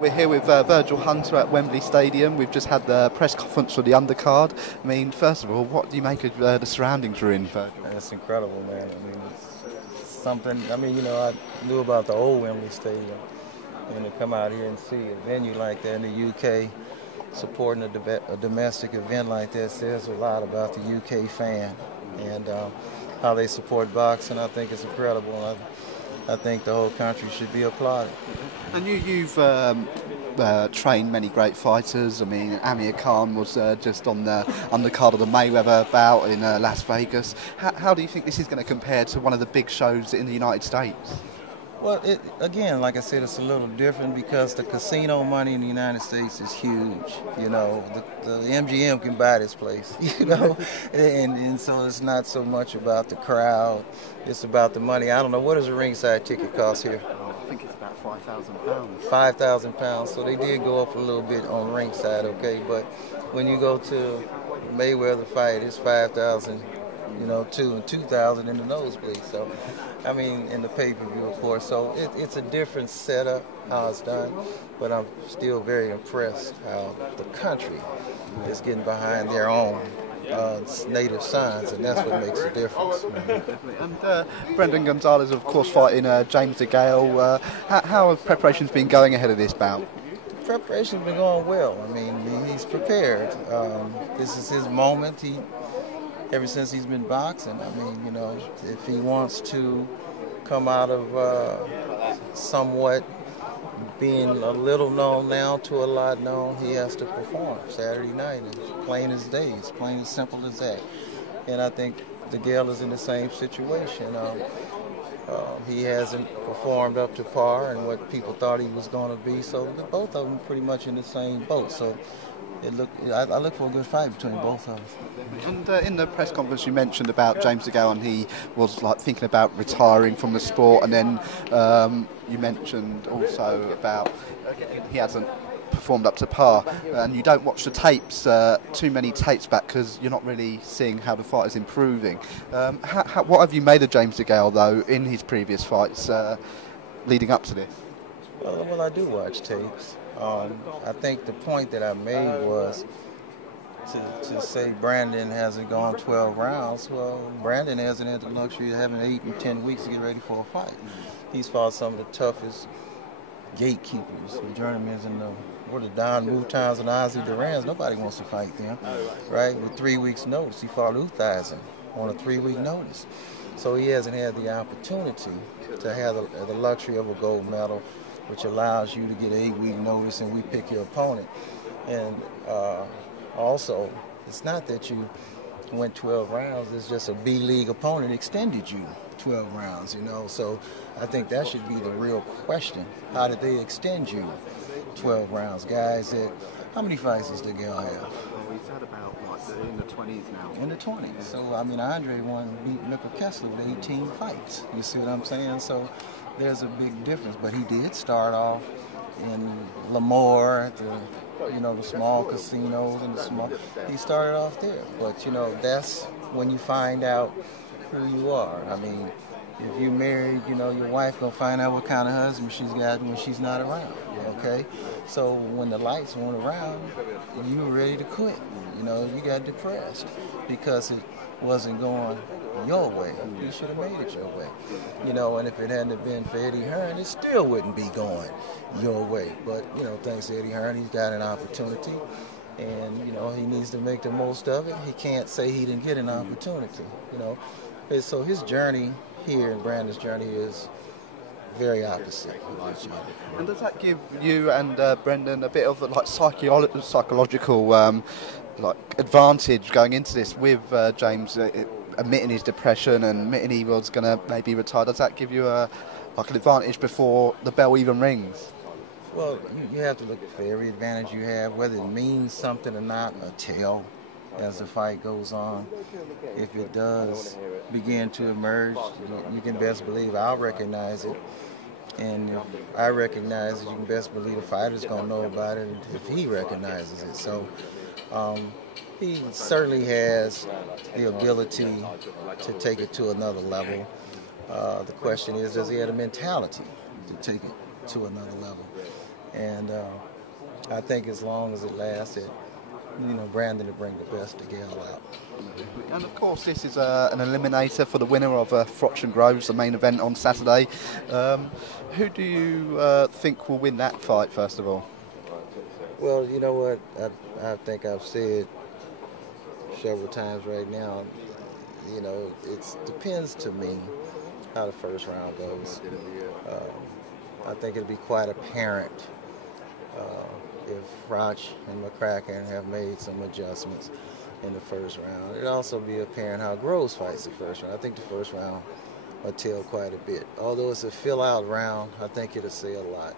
We're here with Virgil Hunter at Wembley Stadium. We've just had the press conference for the undercard. I mean, first of all, what do you make of the surroundings we're in, Virgil? It's incredible, man. I mean, it's something. I mean, I knew about the old Wembley Stadium, and to come out here and see a venue like that in the UK, supporting a domestic event like that says a lot about the UK fan and how they support boxing. I think it's incredible. I think the whole country should be applauded. And you've trained many great fighters. I mean, Amir Khan was just on the undercard of the Mayweather bout in Las Vegas. How do you think this is going to compare to one of the big shows in the United States? Well, again, like I said, it's a little different because the casino money in the United States is huge. The MGM can buy this place, and so it's not so much about the crowd, it's about the money. I don't know, what does a ringside ticket cost here? I think it's about £5,000. £5,000, so they did go up a little bit on ringside, okay, but when you go to Mayweather fight, it's $5,000. and 2,000 in the nosebleed. So, I mean, in the pay-per-view, of course. So it's a different setup how it's done, but I'm still very impressed how the country is getting behind their own native sons, and that's what makes a difference. And Brandon Gonzales, of course, fighting James Degale. How have preparations been going ahead of this bout? Preparation's been going well. I mean, he's prepared. This is his moment. Ever since he's been boxing, I mean, if he wants to come out of somewhat being a little known now to a lot known, he has to perform Saturday night. It's plain as day. It's plain as simple as that. And I think Degale is in the same situation. He hasn't performed up to par and what people thought he was going to be, so both of them pretty much in the same boat. So I look for a good fight between both of them. And in the press conference you mentioned about James Degale, and he was thinking about retiring from the sport, and then you mentioned also about he hasn't performed up to par, and you don't watch the tapes, too many tapes back, because you're not really seeing how the fight is improving. What have you made of James Degale, though, in his previous fights leading up to this? Well, I do watch tapes. I think the point that I made was to say Brandon hasn't gone 12 rounds. Well, Brandon hasn't had the luxury of having 8 and 10 weeks to get ready for a fight. He's fought some of the toughest gatekeepers, the journeymen in the Don Mutans and Ozzy Durans. Nobody wants to fight them, right? With 3 weeks' notice, he fought Uthisen on a 3-week notice. So he hasn't had the opportunity to have the luxury of a gold medal, which allows you to get an 8-week notice and we pick your opponent. And also, it's not that you went 12 rounds, it's just a B-League opponent extended you 12 rounds, So I think that should be the real question. How did they extend you 12 rounds? Guys, how many fights does Degale have? He's had about, in the 20s now. In the 20s. So, I mean, Andre beat Mikkel Kessler with 18 fights. You see what I'm saying? So there's a big difference. But he did start off in Lemoore, the small casinos and the small. He started off there. But, that's when you find out who you are. I mean, if you married, your wife gonna find out what kind of husband she's got when she's not around, okay? So when the lights weren't around, you were ready to quit. You got depressed because it wasn't going your way. You should have made it your way. And if it hadn't have been for Eddie Hearn, it still wouldn't be going your way. But, thanks to Eddie Hearn, he's got an opportunity. And, he needs to make the most of it. He can't say he didn't get an opportunity, So his journey here, and Brandon's journey, is very opposite. And does that give you and Brendan a bit of psychological advantage going into this with James admitting his depression and admitting he was going to maybe retire? Does that give you an advantage before the bell even rings? Well, you have to look for every advantage you have, whether it means something or not, a tell as the fight goes on. If it does begin to emerge, you can best believe I'll recognize it. And if I recognize it, you can best believe the fighter's going to know about it if he recognizes it. So he certainly has the ability to take it to another level. The question is, does he have the mentality to take it to another level? And I think as long as it lasted, Brandon to bring the best Degale out. And of course, this is an eliminator for the winner of Froch and Groves, the main event on Saturday. Who do you think will win that fight, first of all? Well, you know what? I think I've said several times right now, it depends to me how the first round goes. I think it'll be quite apparent if Froch and McCracken have made some adjustments in the first round. It'll also be apparent how Groves fights the first round. I think the first round will tell quite a bit. Although it's a fill-out round, I think it'll say a lot.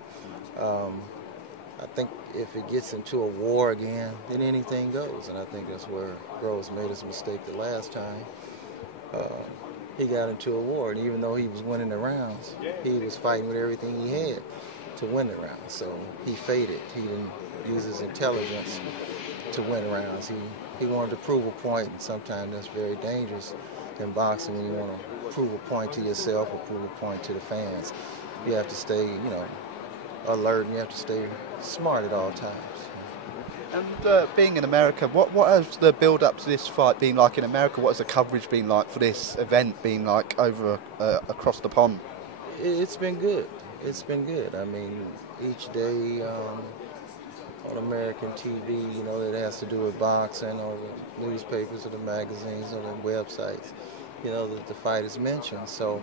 I think if it gets into a war again, then anything goes. And I think that's where Groves made his mistake the last time. He got into a war, and even though he was winning the rounds, he was fighting with everything he had to win the round. So he faded. He didn't use his intelligence to win rounds. He wanted to prove a point, and sometimes that's very dangerous in boxing when you want to prove a point to yourself or prove a point to the fans. You have to stay, alert, and you have to stay smart at all times. And being in America, what has the build-up to this fight been like in America? What has the coverage been like for this event been like over across the pond? It's been good. It's been good. I mean, each day on American TV, that has to do with boxing, or the newspapers or the magazines or the websites, that the fight is mentioned. So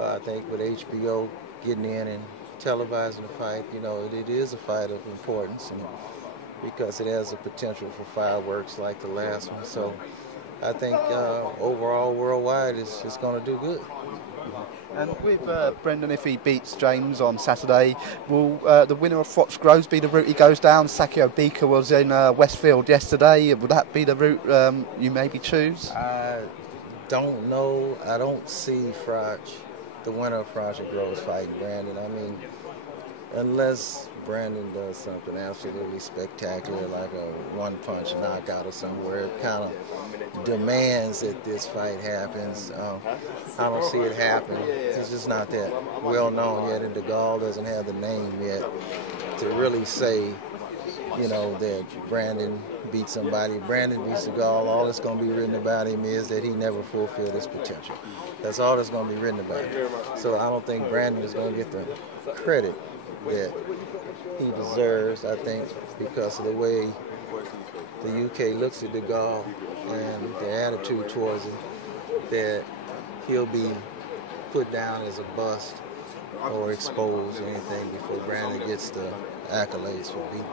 I think with HBO getting in and televising the fight, it is a fight of importance, and because it has the potential for fireworks like the last one. So I think overall worldwide it's going to do good. And with Brendan, if he beats James on Saturday, will the winner of Froch Groves be the route he goes down? Sakio Bika was in Westfield yesterday. Would that be the route you maybe choose? I don't know. I don't see Froch, the winner of Froch and Groves, fighting Brandon. I mean, unless Brandon does something absolutely spectacular, like a one-punch knockout or somewhere, it kind of demands that this fight happens. I don't see it happen. It's just not that well known yet, and Degale doesn't have the name yet to really say, that Brandon beat somebody. Brandon beats Degale. All that's going to be written about him is that he never fulfilled his potential. That's all that's going to be written about him. So I don't think Brandon is going to get the credit that he deserves, I think, because of the way the UK looks at Degale and the attitude towards him, that he'll be put down as a bust or exposed or anything before Brandon gets the accolades for beating.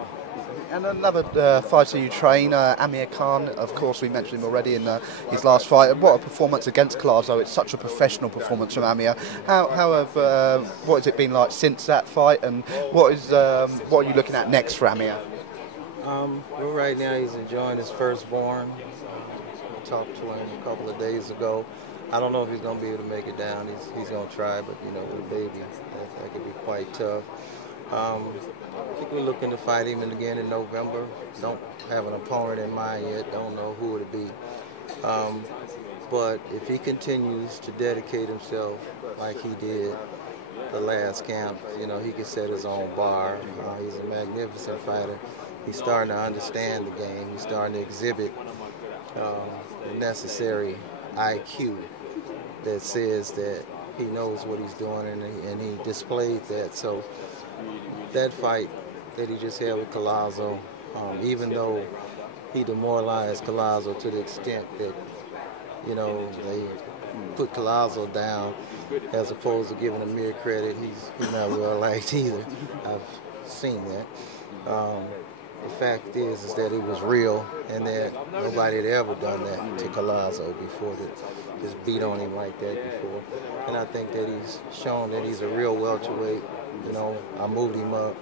And another fighter you train, Amir Khan, of course we mentioned him already in his last fight. What a performance against Collazo. It's such a professional performance from Amir. What has it been like since that fight, and what are you looking at next for Amir? Well, right now he's enjoying his firstborn. I talked to him a couple of days ago. I don't know if he's going to be able to make it down. He's going to try, but with a baby, that could be quite tough. I think we're looking to fight him again in November. Don't have an opponent in mind yet. Don't know who it'll be. But if he continues to dedicate himself like he did the last camp, he can set his own bar. He's a magnificent fighter. He's starting to understand the game. He's starting to exhibit the necessary IQ that says that he knows what he's doing, and he displayed that. So that fight that he just had with Collazo, even though he demoralized Collazo to the extent that, they put Collazo down as opposed to giving Amir credit, he's not well liked either. I've seen that. The fact is that it was real, and that nobody had ever done that to Collazo before, to just beat on him like that before. And I think that he's shown that he's a real welterweight. I moved him up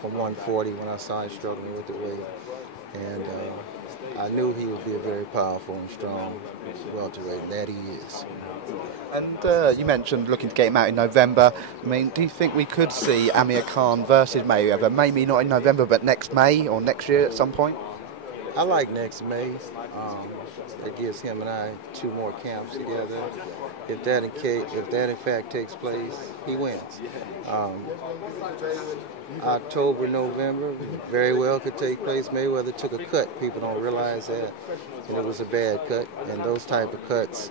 from 140 when I saw him struggling with the weight, and I knew he would be a very powerful and strong welterweight, and that he is. And you mentioned looking to get him out in November. I mean, do you think we could see Amir Khan versus Mayweather? Maybe not in November, but next May or next year at some point? I like next May. That gives him and I 2 more camps together. If that in fact takes place, he wins. October, November, very well could take place. Mayweather took a cut. People don't realize that, and it was a bad cut. And those type of cuts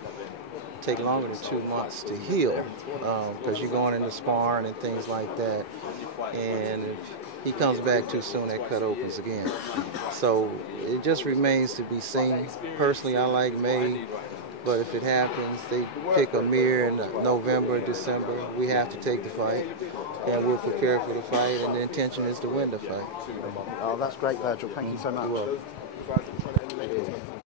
take longer than 2 months to heal, because you're going into sparring and things like that. And if he comes back too soon, that cut opens again. So it just remains to be seen. Personally, I like May, but if it happens, they pick Amir in November, December, we have to take the fight, and we'll prepare for the fight, and the intention is to win the fight. Oh, that's great, Virgil. Thank you so much. You're welcome.